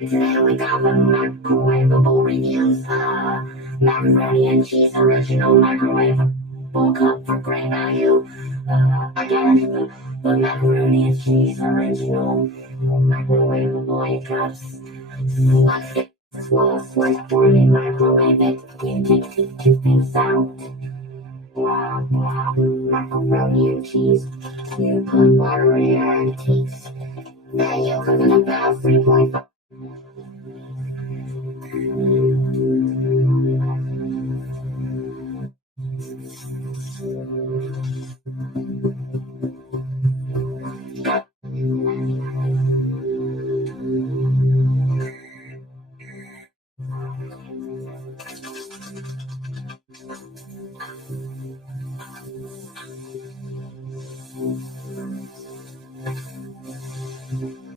Today we got the microwavable reviews. Macaroni and cheese original microwavable cup for great value. Again, the macaroni and cheese original microwavable cups. Like this was like for me microwave it. You take two things out. Blah blah. Macaroni and cheese. You put water in and it takes. Then you cook it about 3.5.